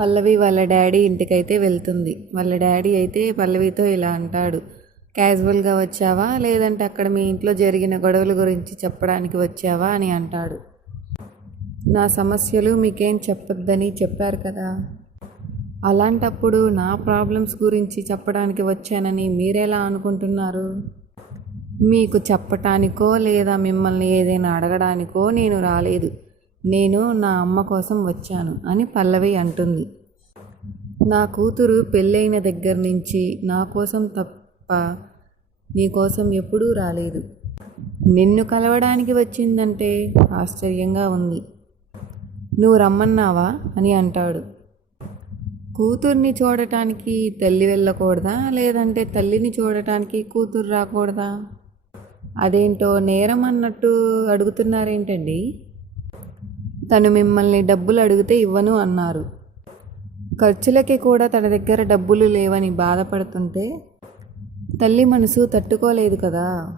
పల్లవి వాళ్ళ డాడీ ఇంటికైతే వెళ్తుంది. వాళ్ళ డాడీ అయితే పల్లవితో ఇలా అంటాడు. క్యాజువల్గా వచ్చావా? లేదంటే అక్కడ మీ ఇంట్లో జరిగిన గొడవల గురించి చెప్పడానికి వచ్చావా? అని అంటాడు. నా సమస్యలు మీకేం చెప్పొద్దని చెప్పారు కదా. అలాంటప్పుడు నా ప్రాబ్లమ్స్ గురించి చెప్పడానికి వచ్చానని మీరెలా అనుకుంటున్నారు? మీకు చెప్పటానికో లేదా మిమ్మల్ని ఏదైనా అడగడానికో నేను రాలేదు. నేను నా అమ్మ కోసం వచ్చాను అని పల్లవి అంటుంది. నా కూతురు పెళ్ళైన దగ్గర నుంచి నా కోసం తప్ప నీ కోసం ఎప్పుడూ రాలేదు. నిన్ను కలవడానికి వచ్చిందంటే ఆశ్చర్యంగా ఉంది. నువ్వు రమ్మన్నావా అని అంటాడు. కూతుర్ని చూడటానికి తల్లి వెళ్ళకూడదా? లేదంటే తల్లిని చూడటానికి కూతురు రాకూడదా? అదేంటో నేరం అన్నట్టు అడుగుతున్నారేంటండి? తను మిమ్మల్ని డబ్బులు అడిగితే ఇవ్వను అన్నారు. ఖర్చులకి కూడా తన దగ్గర డబ్బులు లేవని బాధపడుతుంటే తల్లి మనసు తట్టుకోలేదు కదా.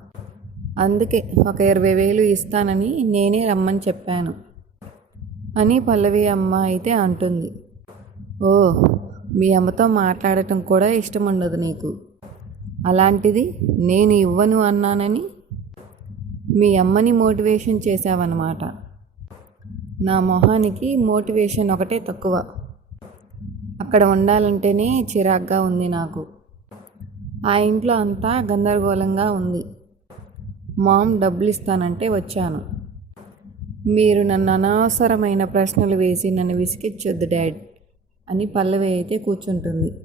అందుకే ఒక ఇరవై వేలు ఇస్తానని నేనే రమ్మని చెప్పాను అని పల్లవి అమ్మ అయితే అంటుంది. ఓ మీ అమ్మతో మాట్లాడటం కూడా ఇష్టం ఉండదు నీకు. అలాంటిది నేను ఇవ్వను అన్నానని మీ అమ్మని మోటివేషన్ చేశావన్నమాట. నా మొహానికి మోటివేషన్ ఒకటే తక్కువ. అక్కడ ఉండాలంటేనే చిరాగ్గా ఉంది నాకు. ఆ ఇంట్లో అంతా గందరగోళంగా ఉంది. మామ్ డబ్బులు ఇస్తానంటే వచ్చాను. మీరు నన్ను అనవసరమైన ప్రశ్నలు వేసి నన్ను విసిగిచ్చొద్దు డాడ్ అని పల్లవి అయితే కూర్చుంటుంది.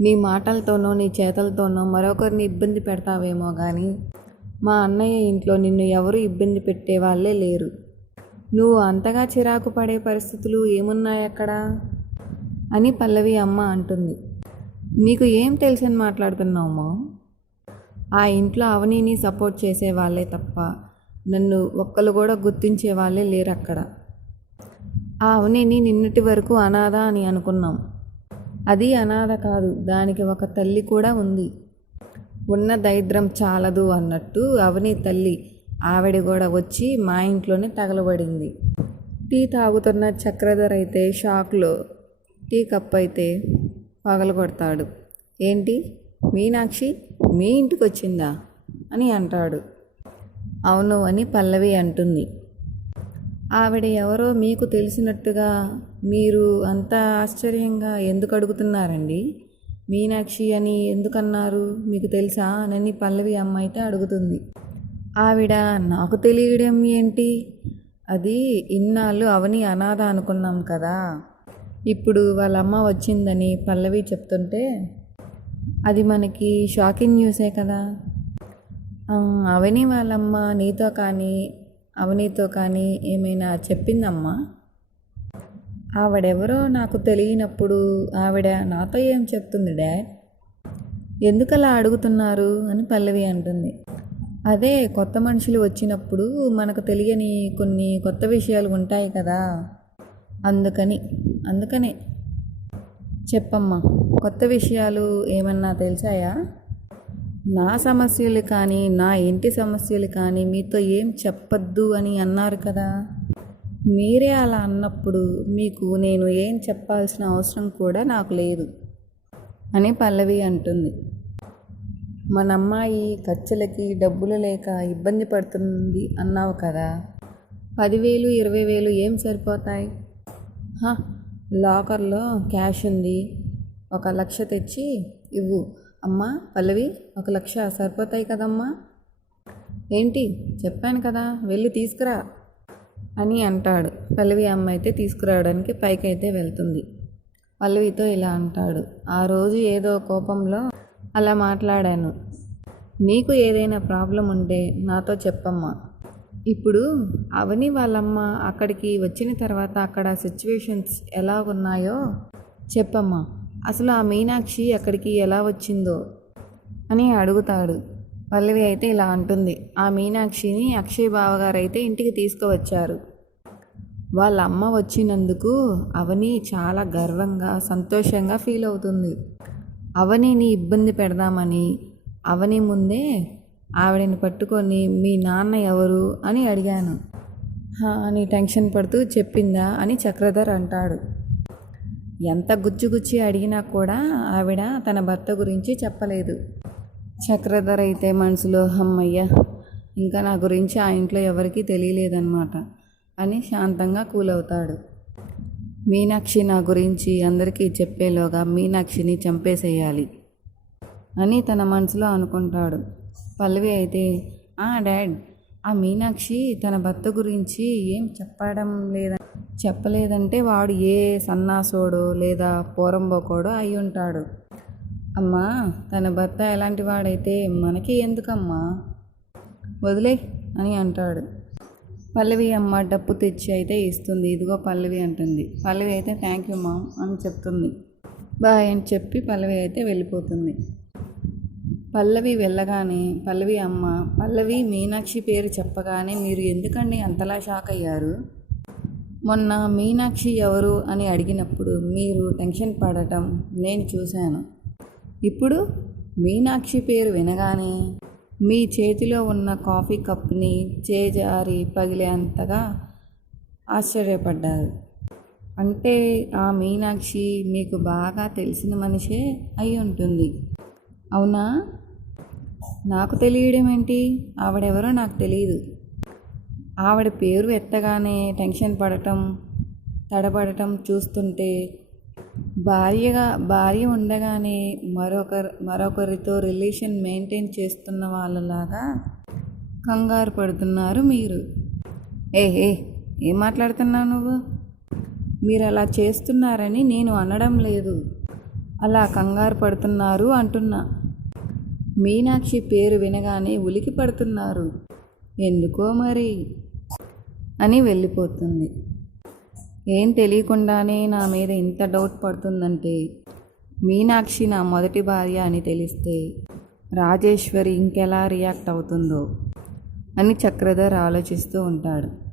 నీ మాటలతోనో నీ చేతలతోనో మరొకరిని ఇబ్బంది పెడతావేమో కానీ మా అన్నయ్య ఇంట్లో నిన్ను ఎవరు ఇబ్బంది పెట్టే వాళ్ళే లేరు. నువ్వు అంతగా చిరాకు పడే పరిస్థితులు ఏమున్నాయి అక్కడ? అని పల్లవి అమ్మ అంటుంది. నీకు ఏం తెలిసని మాట్లాడుతున్నావు ఆ ఇంట్లో అవనీని సపోర్ట్ చేసే వాళ్ళే తప్ప నన్ను ఒక్కరు కూడా గుర్తించే వాళ్ళే లేరు అక్కడ ఆ అవనీని నిన్నటి వరకు అనాథ అని అనుకున్నాం. అది అనాథ కాదు దానికి ఒక తల్లి కూడా ఉంది. ఉన్న దరిద్రం చాలదు అన్నట్టు అవని తల్లి ఆవిడ కూడా వచ్చి మా ఇంట్లోనే తగలబడింది. టీ తాగుతున్న చక్రధర్ అయితే షాక్లో టీ కప్ అయితే పగలగొడతాడు. ఏంటి? మీనాక్షి మీ ఇంటికి వచ్చిందా? అని అంటాడు. అవును అని పల్లవి అంటుంది. ఆవిడ ఎవరో మీకు తెలిసినట్టుగా మీరు అంత ఆశ్చర్యంగా ఎందుకు అడుగుతున్నారండి? మీనాక్షి అని ఎందుకన్నారు? మీకు తెలుసా? అని పల్లవి అమ్మ అయితే అడుగుతుంది. ఆవిడ నాకు తెలియడం ఏంటి? అది ఇన్నాళ్ళు అవని అనాథ అనుకున్నాం కదా. ఇప్పుడు వాళ్ళ అమ్మ వచ్చిందని పల్లవి చెప్తుంటే అది మనకి షాకింగ్ న్యూసే కదా. అవని వాళ్ళమ్మ నీతో కానీ అవనీతో కానీ ఏమైనా చెప్పిందమ్మా? ఆవిడెవరో నాకు తెలియనప్పుడు ఆవిడ నాతో ఏం చెప్తుంది డాడ్? ఎందుకలా అడుగుతున్నారు అని పల్లవి అంటుంది. అదే కొత్త మనుషులు వచ్చినప్పుడు మనకు తెలియని కొన్ని కొత్త విషయాలు ఉంటాయి కదా. అందుకని అందుకనే. చెప్పమ్మా కొత్త విషయాలు ఏమన్నా తెలిసాయా? నా సమస్యలు కానీ నా ఇంటి సమస్యలు కానీ మీతో ఏం చెప్పొద్దు అని అన్నారు కదా. మీరే అలా అన్నప్పుడు మీకు నేను ఏం చెప్పాల్సిన అవసరం కూడా నాకు లేదు అని పల్లవి అంటుంది. మన అమ్మాయి ఖర్చులకి డబ్బులు లేక ఇబ్బంది పడుతుంది అన్నావు కదా. పదివేలు ఇరవై వేలు ఏం సరిపోతాయి? లాకర్లో క్యాష్ ఉంది. ఒక లక్ష తెచ్చి ఇవ్వు. అమ్మా పల్లవి ఒక లక్ష సరిపోతాయి కదమ్మా. ఏంటి? చెప్పాను కదా వెళ్ళి తీసుకురా అని అంటాడు. పల్లవి అమ్మ అయితే తీసుకురావడానికి పైకైతే వెళ్తుంది. పల్లవితో ఇలా అంటాడు. ఆ రోజు ఏదో కోపంలో అలా మాట్లాడాను. నీకు ఏదైనా ప్రాబ్లం ఉంటే నాతో చెప్పమ్మా. ఇప్పుడు అవని వాళ్ళమ్మ అక్కడికి వచ్చిన తర్వాత అక్కడ సిచ్యువేషన్స్ ఎలా ఉన్నాయో చెప్పమ్మా. అసలు ఆ మీనాక్షి అక్కడికి ఎలా వచ్చిందో అని అడుగుతాడు. పల్లవి అయితే ఇలా అంటుంది. ఆ మీనాక్షిని అక్షయ్ బావగారు అయితే ఇంటికి తీసుకువచ్చారు. వాళ్ళ అమ్మ వచ్చినందుకు అవని చాలా గర్వంగా సంతోషంగా ఫీల్ అవుతుంది. అవనిని ఇబ్బంది పెడదామని అవని ముందే ఆవిడని పట్టుకొని మీ నాన్న ఎవరు అని అడిగాను. "హా" అని టెన్షన్ పడుతూ చెప్పిందా అని చక్రధర్ అంటాడు. ఎంత గుచ్చి అడిగినా కూడా ఆవిడ తన భర్త గురించి చెప్పలేదు. చక్రధర అయితే మనసులో అమ్మయ్య ఇంకా నా గురించి ఆ ఇంట్లో ఎవరికీ తెలియలేదన్నమాట అని శాంతంగా కూలవుతాడు. మీనాక్షి నా గురించి అందరికీ చెప్పేలోగా మీనాక్షిని చంపేసేయాలి అని తన మనసులో అనుకుంటాడు. పల్లవి అయితే ఆ డాడ్ ఆ మీనాక్షి తన భర్త గురించి ఏం చెప్పడం లేదా? చెప్పలేదంటే వాడు ఏ సన్నాసోడో లేదా పోరంబోకోడో అయి ఉంటాడు అమ్మా తన భర్త ఎలాంటి వాడైతే మనకి ఎందుకమ్మా? వదిలే అని అంటాడు. పల్లవి అమ్మ డప్పు తెచ్చి అయితే ఇస్తుంది. ఇదిగో పల్లవి అంటుంది. పల్లవి అయితే థ్యాంక్ యూ మామ్ అని చెప్తుంది. బాయ్ అని చెప్పి పల్లవి అయితే వెళ్ళిపోతుంది. పల్లవి వెళ్ళగానే పల్లవి అమ్మ పల్లవి మీనాక్షి పేరు చెప్పగానే మీరు ఎందుకండి అంతలా షాక్ అయ్యారు? మొన్న మీనాక్షి ఎవరు? అని అడిగినప్పుడు మీరు టెన్షన్ పడటం నేను చూశాను. ఇప్పుడు మీనాక్షి పేరు వినగానే మీ చేతిలో ఉన్న కాఫీ కప్ని చేజారి పగిలేంతగా ఆశ్చర్యపడ్డారు. అంటే ఆ మీనాక్షి మీకు బాగా తెలిసిన మనిషే అయి ఉంటుంది అవునా? నాకు తెలియడం ఏంటి ఆవిడెవరో నాకు తెలియదు ఆవిడ పేరు ఎత్తగానే టెన్షన్ పడటం తడబడటం చూస్తుంటే భార్యగా భార్య ఉండగానే మరొకరు మరొకరితో రిలేషన్ మెయింటైన్ చేస్తున్న వాళ్ళలాగా కంగారు పడుతున్నారు మీరు. ఏ ఏ ఏం మాట్లాడుతున్నావు నువ్వు? మీరు అలా చేస్తున్నారని నేను అనడం లేదు. అలా కంగారు పడుతున్నారు అంటున్నా. మీనాక్షి పేరు వినగానే ఉలికి పడుతున్నారు ఎందుకో మరి? అని వెళ్ళిపోతుంది. ఏం తెలియకుండానే నా మీద ఇంత డౌట్ పడుతుందంటే మీనాక్షి నా మొదటి భార్య అని తెలిస్తే రాజేశ్వరి ఇంకెలా రియాక్ట్ అవుతుందో అని చక్రధర్ ఆలోచిస్తూ ఉంటాడు.